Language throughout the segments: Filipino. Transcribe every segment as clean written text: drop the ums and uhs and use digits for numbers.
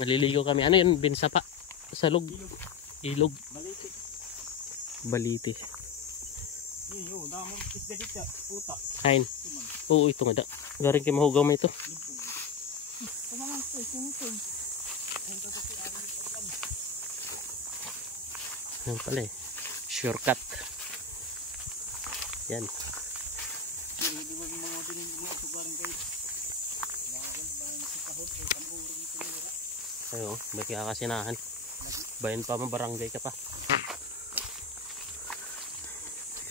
Naliligo kami. Ano yun? Binsapa? Salog? Ilog? Baliti. Kain. Oo, ito nga da. Garing kayo mahugaw mo ito. Yan pala eh. Shortcut. Yan. Ayo, may kakasinahan. Bayan pa, mabarangay ka pa.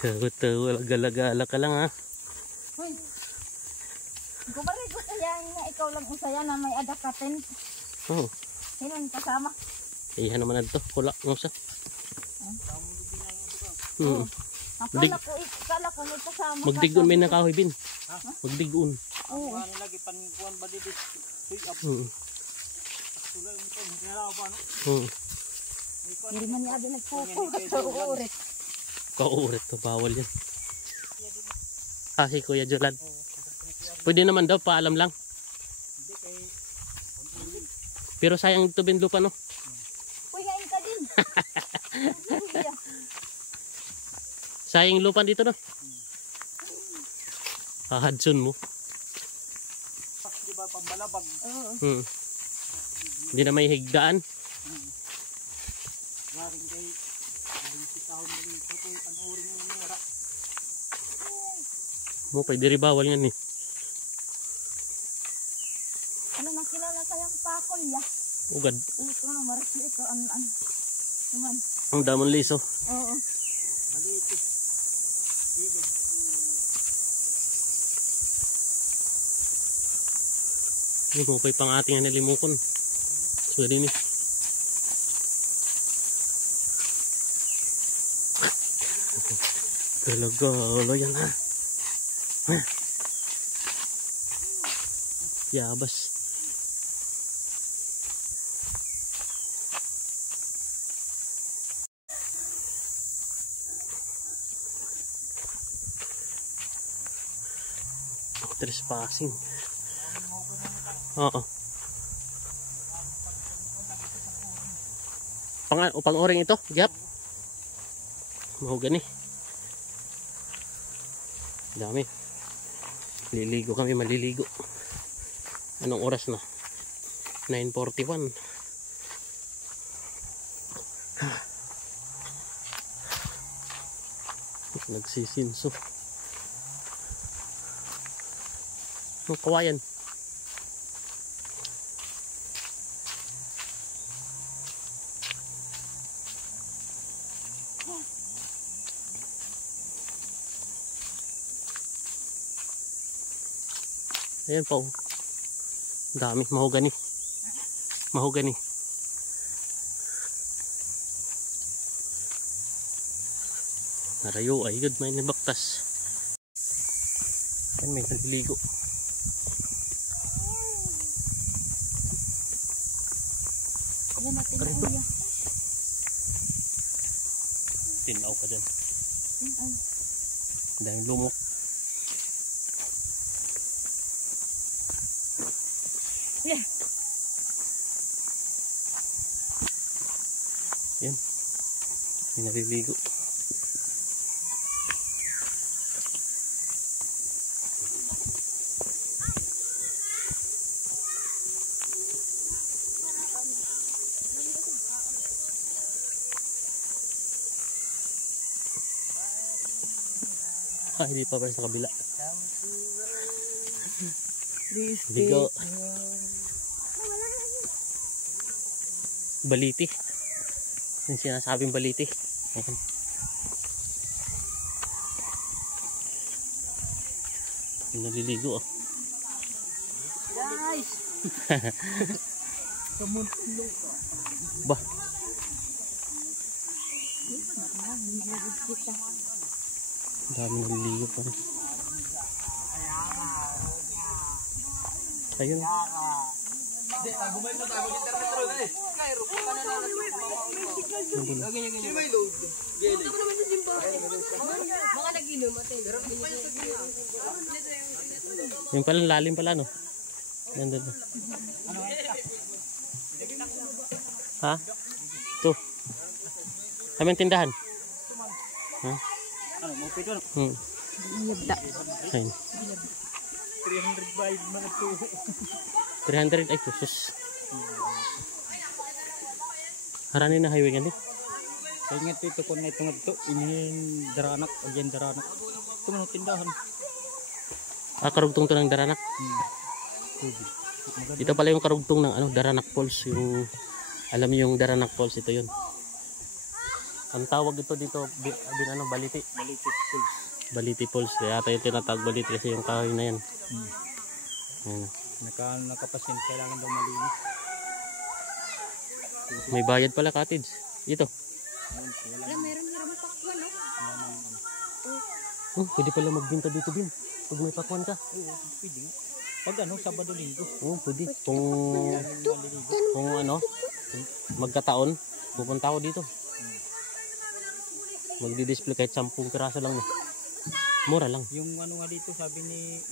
Tawa, gala-gala ka lang ha. Hoy. Gumari ko sayang nga ikaw lang usaya na may adakatin. Oo. Sino yung kasama? Iya naman na ito. Kulak mo sa. Akala ko may kasama. Magdigon may nakahoy bin. Magdigon. Oo. Hindi man niya din nagpupurit. Kauurit to, bawal yan. Si Kuya Jolan. Pwede naman daw, paalam lang. Pero sayang ito bin lupa no. Uy, ngayon ka din. Sayang lupa dito no. Hahadson mo. Di ba pambalabag? Oo. Hindi na may higdaan. Garing kay tahon muli ito kung panuorin mo nura. Mo pwede rin bawal yan eh. Ano nakilala kayang pakol ya? Ugad. Ito na maras ito naman. Ang damon liso. Oo. Baliti. Ilog. Yung mupay pang ating nalimukon. Sorry ni. Talaga, wala yan ha. Yabas. Trespassing. Oo. Pang-oring ito, gap. Mahogani. Dami. Liligo kami, maliligo. Anong oras na? 9:41. Nagsisinso. Ang kawayan. Ayan po. Dami. Mahogani. Mahogani. Narayo ay good may nabaktas. Ayan may naliligo. Ayan natin na uya. Tinaw ka dyan. Ay. Dahil lumok. Yeah. Yan. May naliligo. Hindi pa sa kabila. Hindi ko. Baliti. Yung sinasabing baliti. Ayan. Naliligo oh. Guys. Bah. Dami naliligo pa. Ayun. Yung pala lalim pala no. Yan doon. Ha? Ito. Kami tindahan. Ha? Ano, mo pito no? Yabda. Ayun. 300 bayad mga to. 300 ay kusus. Harani na highway ganito. Kaya nga ito kung ito nga ito, inin daranak, o yan daranak. Ito mga tindahan. Karugtong to ng Daranak. Ito pala yung karugtong ng ano, Daranak Falls. Yung, alam niyo yung Daranak Falls, ito yun. Ang tawag ito dito, ano, Baliti. Baliti Falls. Baliti Falls. Kaya tayo tinatawag Baliti kasi yung kahoy na yan. Ayan. Nakapasin, kailangan daw malinis. May bayad pala cottage. Ito. Meron hirap pakwan, no? Oh, pwede pala magbinta dito din. Pag may pakwan ka. Oo, pwede nga. Pag ano, Sabado Linggo. Oh, pwede. Kung ano, magkataon, pupunta ako dito. Magdi-display kahit 10 piraso lang. Mura lang. Yung ano nga dito, sabi ni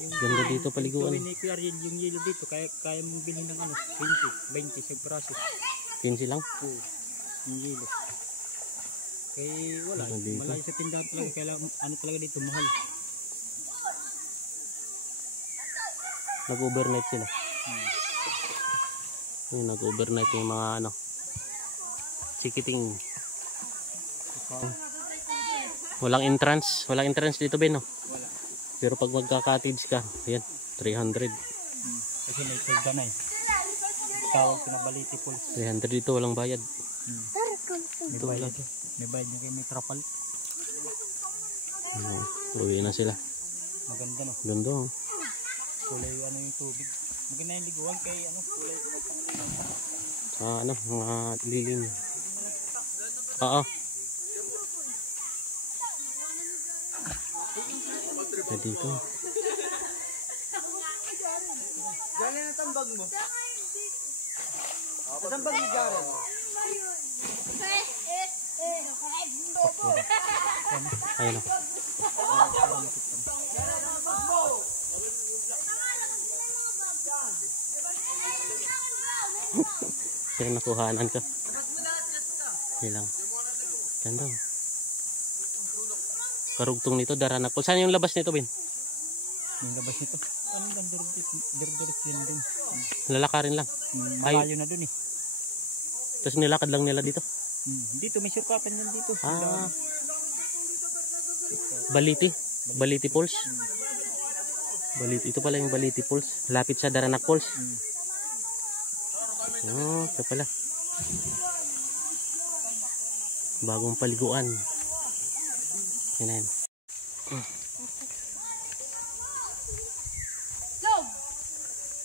yung Ganda dito paliguan. sabi ni Kuya Ariel, yung yelo dito, kaya mong bilhin ng ano, 20 sa piraso. 15 lang. Oo, yung yelo. Kaya wala, Dito. malayo sa tindahan talaga, kaya ano talaga dito, mahal. Nag-overnight sila. Yung nag-overnight yung mga ano, chikiting. Walang entrance dito Ben, no? Wala. Pero pag magka-cottage ka, ayan, 300. Kasi may tagda na eh. Tawag pinabaliti po. 300 dito, walang bayad. May bayad. May bayad niya kayo, may trapal. Uwi na sila. Maganda no. Ganda, oh. Kulay ano yung tubig. Maganda yung liguan kay ano, kulay Ano, mga lilim. Oo. Dito. Gano'n na tambag mo? Tambag ni Jaren. Ayun, oh. Kaya nakuhanan ka. Ilang. Ganda. Karugtong nito, Daranak Falls. Saan yung labas nito, Ben? Yung labas nito. Anong lang, dirig yan dun. Lalakarin lang. Malayo na dun eh. Tapos nilakad lang nila dito. Dito, may surkatan yan dito. Baliti. Baliti Falls. Baliti. Ito pala yung Baliti Falls. Lapit sa Daranak Falls. Oh, ito pala. Bagong paliguan. Yan.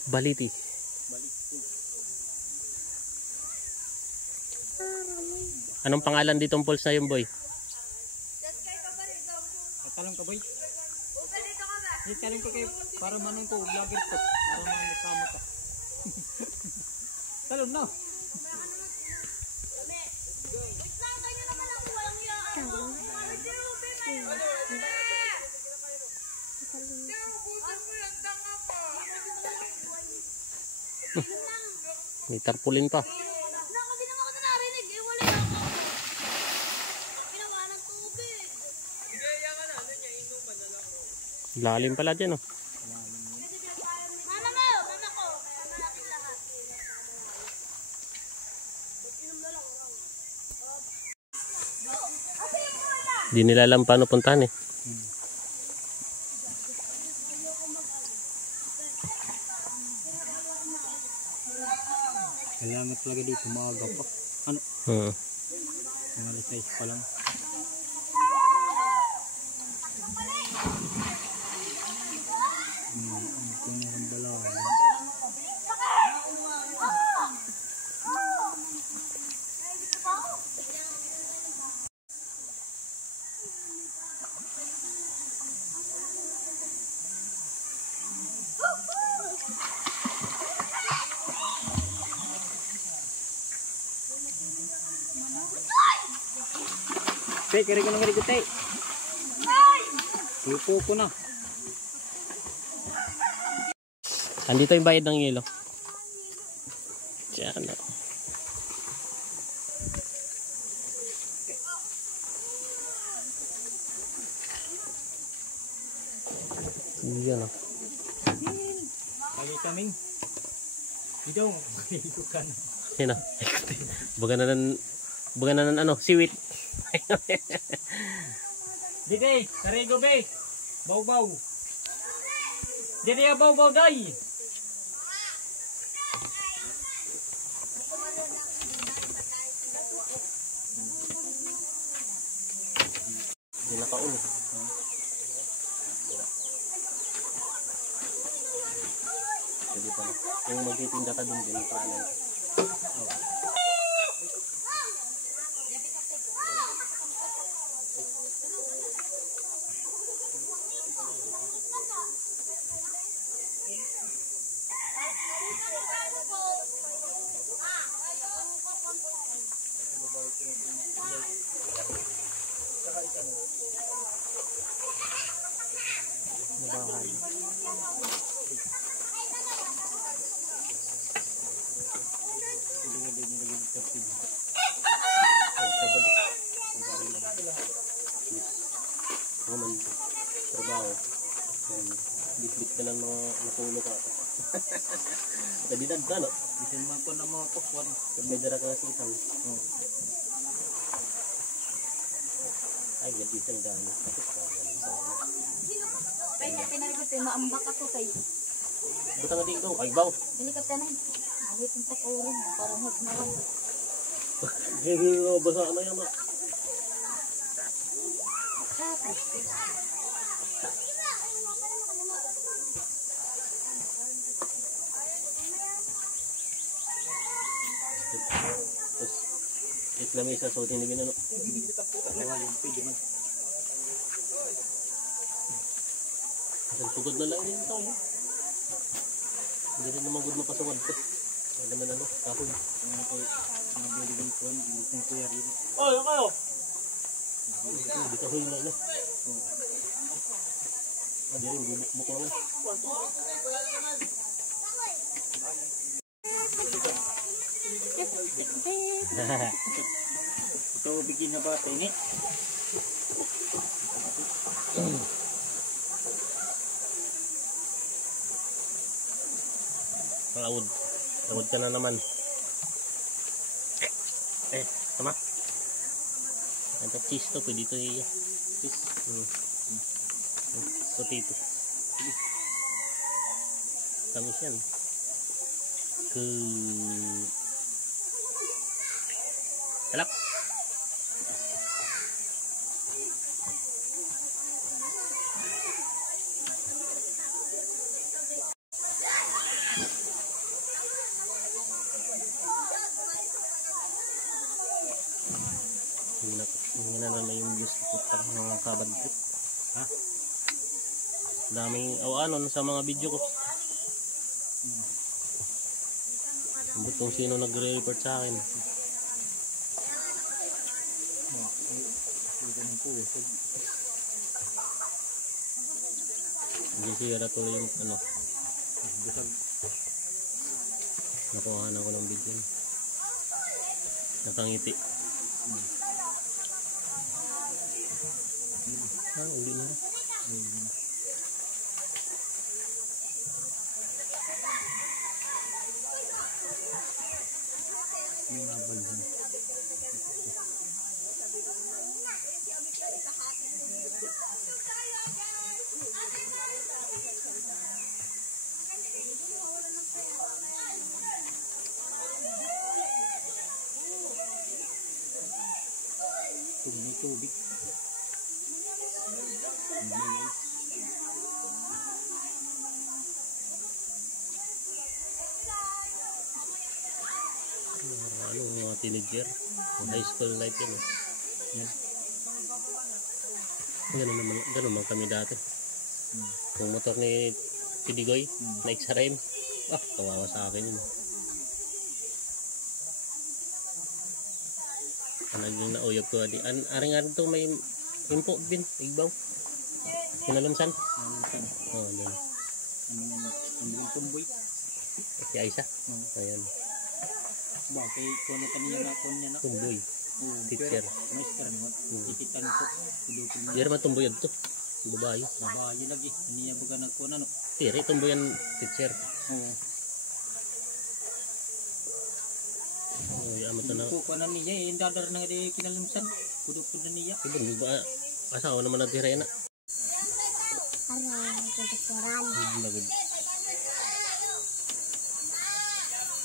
Baliti. Anong pangalan ditong falls na yung boy? Talong ka boy? Talong ka kayo para manong ko, vlogger ko. Para manong kama ka. Talong na. May tarpulin pa. Lalim pala dyan, oh. Di nila alam paano puntahan eh. Kailangan talaga dito maaga pa. Ano? Mga alas 6 pa lang. Ito meron balawan. Tay, kari ko na kari ko tay. Lupo ko na. Andito yung bayad ng yelo. Diyan, oh. Yan o. Lagi kaming. Idong. Ito ka na. Yan o. Baga na ng ano, siwit. Dede, karigo be. Baw-baw. Dede, baw-baw day. Hindi nakaulo. Pwede pa na. Kung magtitinda ka dun din, paanan ka. Nabahay. Ako man, trabaho. Bit-bit ka ng mga natulog ka. Kadidad ka, no? Bisin man ko na mga pokwan. May dara ka na sitang. Ay, gati isang dami. Tapos ka, galing sa ano. Kaya pinarikot eh, maambak ako kay. Butang nga dito, ay baw. Balikat ka na. Alit ang takurin mo, parang magnawan. Hindi mo basa na yan, ma. Tapos, iklamisa sa utin na binano. Ang sugod na lang yun ito. Hindi rin naman good mapasawad ko. Hindi naman ano, kahoy. Mga building ko, hindi kong kuya rin. Oy, kayo! Hindi kahoy na ano. Hindi rin, bubuk-buk naman. Ito, bigyan na ba ito ini? Lawod. Lawod ka na naman. Tama. Ito cheese to. Pwede ito iya. Cheese. Potato. Tamis yan. Kalap. Hindi na naman yung views putang mga kabad ko. Ha? Daming awanon sa mga video ko. Butong sino nagre-report sa akin. Hindi sira tuloy yung ano. Nakuhaan ako ng video. Nakangiti. Uli na rin. Tubig. Ano, mga teenager, high school life yun. Yan. Ganun naman kami dati. Kung motor ni Pidigoy, na XRM, kawawa sa akin yun. Yung nauyab ko di aring-aring to may impo bin igbaw kinalunsan doon Ang tumboy si Aisa ayan bakit kuno kaniya na kunya na tumboy teacher master mo ikitan ko di naman tumboy to Babae. Babae lagi. Niya baga nagkuhan ano. Tiri, tumbo yan, teacher. Oo. Uy, amo to na. Kukuha na niya eh. Dadar na di kinalimsan. Kudo-kudo na niya. Ibon, ba? Asawa naman na tira yan na. Lagod.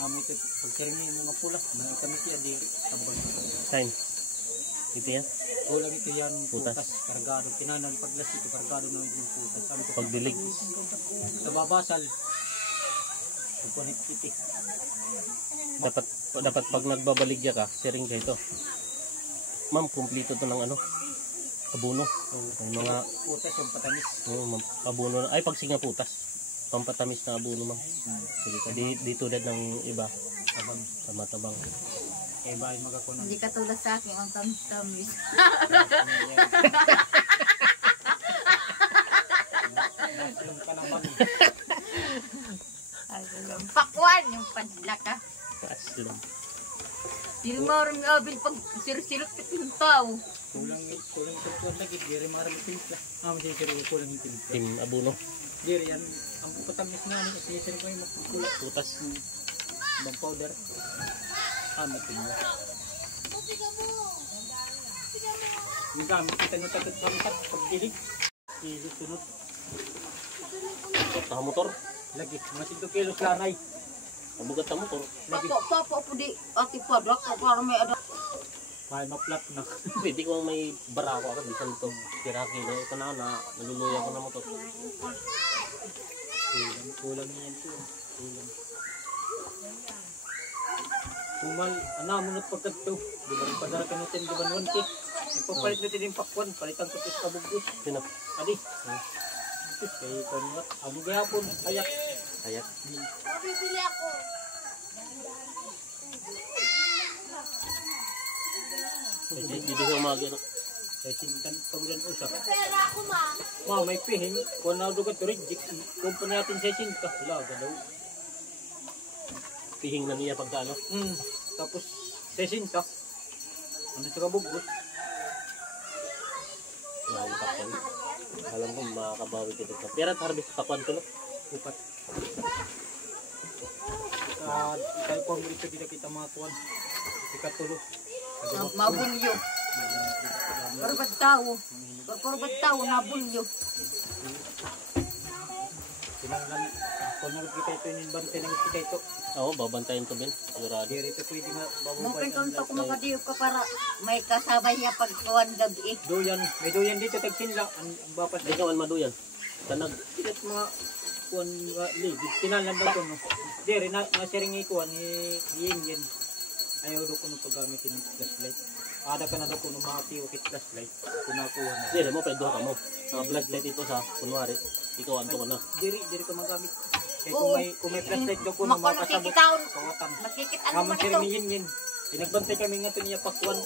Amo ito. Pagkaring niya yung mga pula. Mga kami siya di. Tabag. Kain. Ito yan. Kulang ito yan. Putas. Putas. Kargado. Tinanang paglas ito. Kargado na yung putas. Sabi ko. Pagdilig. Nababasal. Kukunik iti. Dapat pag nagbabaligya ka, sharing ka ito. Ma'am, kumplito to ng ano? Abono. Yung mga Putas yung patamis. abono. Ay, pagsinga putas. Pampatamis na abono, ma'am. Sige ka. Di tulad ng iba. Tabang. Tama-tabang. Eh ba ay magakunan. Hindi katulad sa akin ang tamis-tamis. Naslong ka naman. Pakwan yung padla ka. Paslong. Hindi mo rin abil pag sir-sirot ka yung tao. Kulang ito lagi. Diri marami timpla. Masih sir kulang yung timpla. Team abono. Diri yan. Ang patamis nga ni. Sir ko yung makukula. Putas. Bang powder. Amitin mo. Yung gamit kita nyo tatot sa angkat. Pagdilig. Sunod. Sa motor. Lagi. Mga 5 kilos lanay. Pabugat sa motor. Lagi. Papa po di ati padla ka para may ada. Mahal maplat na. Pwede kung may barako ako, di santo. Kiraki na ito na, naluluya ko na motor. Kulang niyan po. Kulang. Tumal, munot pagkadto. Di ba rin padara ka natin, di ba nuwan ki? Nagpapalit natin yung pakwan, palitan ko tis kabugos. Sinap. Adi. Tis, kaya ikaw nga. Amo gayapon, ayak. Ayak. Bibili ako. Hindi sa umaga. Kaya sintan, pagulan usap. Pera ako ma. May pihing, kung naudugat to reject, kumpanya natin sa sinta. Laga daw. Pihing na niya pagka ano. Tapos, sa sinta. Ano sa kabugos? Lalo takpan. Alam ko makakabawi dito. Pero at harvest takpan ko no. Upat. Ikaw po mo ito dito kita mga kuwan. Ikatulo. Mabulyo. Korbat tao. Korbat tao nabulyo. Sinanglan. Kung nagkita kita ito, ninbante ng kita ito. Oo, babantayan to Ben. Sigurado. Di rito pwede nga babubay. Mungkin kung ito kumakadiyo ka para may kasabay niya pagkuhan gabi. Doyan. May doyan dito tagsinla. Ang bapas. Di ka man maduyan. Tanag. Pilit mga kuwan nga ligid. Tinalan daw ko no. Di rin nasiring ikuan ni Yin. Ayaw daw ko nung paggamitin ng flashlight. Ada ka na daw ko nung mati o kit flashlight. Kunakuha na. Hindi mo pwede ka mo. Mga flashlight ito sa kunwari. Ikaw anto ko na. Diri ka magamit. Eh Oo. kung may flashlight daw ko nung Makon makasabot. nakikitaon. Kawatan. Nakikit ano Kamang man sir ito. ni Yin. Pinagbantay kami nga ito niya pakwan.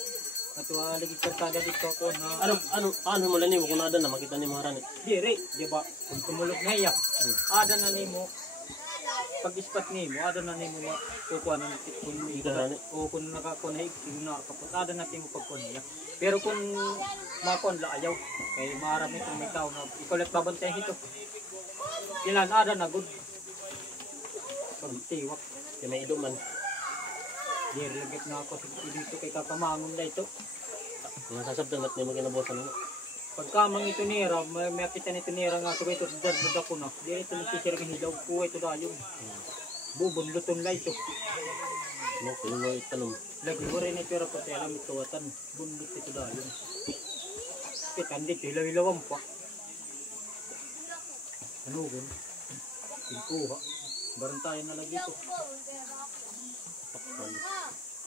At lagi kartada dito ko na. Ano mo lang mo kung nada na makita ni Maharani. Diri, di ba? Kung tumulog na iya. Ada na nimo. Pag-ispat nimo, ada na nimo kukuha na kung Ikarani. o kung nakakunay, na kapag ada natin mo pagkunya. Pero kung makon la ayaw, kay marami kung may tao na ikaw lang babantayan ito. Ilan ada na good. Pagtiwak. Kaya may iduman. Diri lagit na ako dito kay kakamangon na ito. Masasabdan at may maginabosan mo. Pagkamang ito nira, may kita nito nira nga sabi ito dad mo ako na. Diri ito nagkisir ng hilaw ko ito dayon. Bubon luton la ito. No, kung mo itanong. Lagi mo rin ito pero pati alam ito watan. Bundot ito dayon. Kita dito hilaw-hilawan pa. Ano gun? Tingkuha. Baron tayo na lagi ito.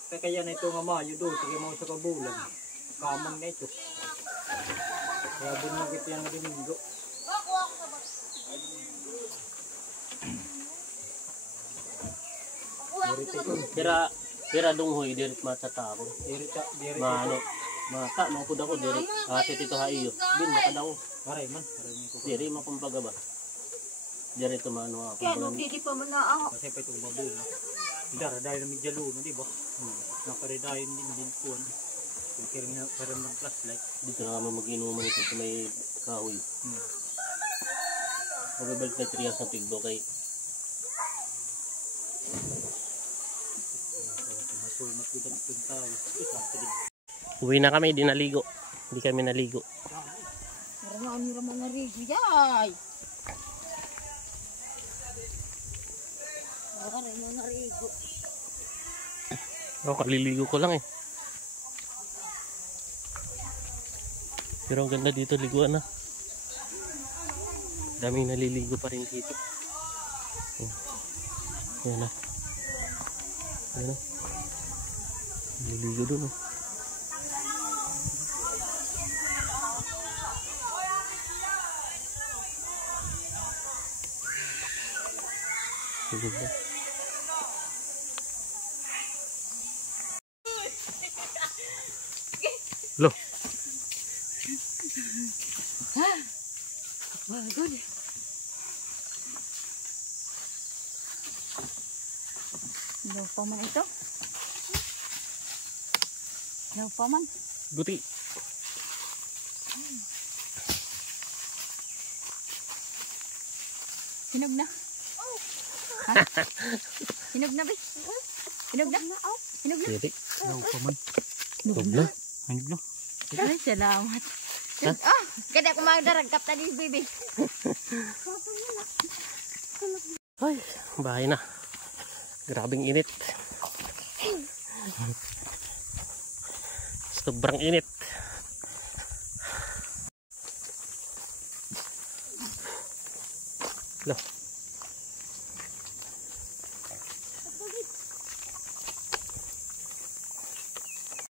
Kaya na ito nga mayo do. Sige mo sa kabulan. Kamang na ito. Kaya bunugit yan na Domingo. Kira dunghoy dirit matatako. Dirita. Maano, mata mo pud ako dirit. Ate tito haiyo. Bin makadaw. Paray man. Paray man ko. Diri makumbaga ba. Diri to maano ako. Kaya nung di pa man na ako. Kasi pa itong babuo na. Dara dahil na medya luno, di ba? Nakaridayon din kuwan. Pero ng flashlight. Dito na kami mag-inuman ito sa may kahoy. Mababalik na 3 sa tigbo kay Masumat dito ng tao. uwi na kami, di naligo. Hindi kami naligo. Marami na rigo yay. Marami na rigo. Ako, kaliligo ko lang eh. Pero ang ganda dito, liguan na. Daming naliligo pa rin dito. Oh. Yan na. Yan na. Naliligo dun oh. Sigod na. Loh. Good. Lupa man ito. Lupa man. Guti. Hinog na. Ha? Hinog na, bis. Hinog na. Hinog na. Guti. Lupa man. Hinog na. Hinog na. Ay, salamat. Ah, kada ko magdaragkap tadi, bibi. Ay, bahay na. Grabing init. Sobrang init. Loh.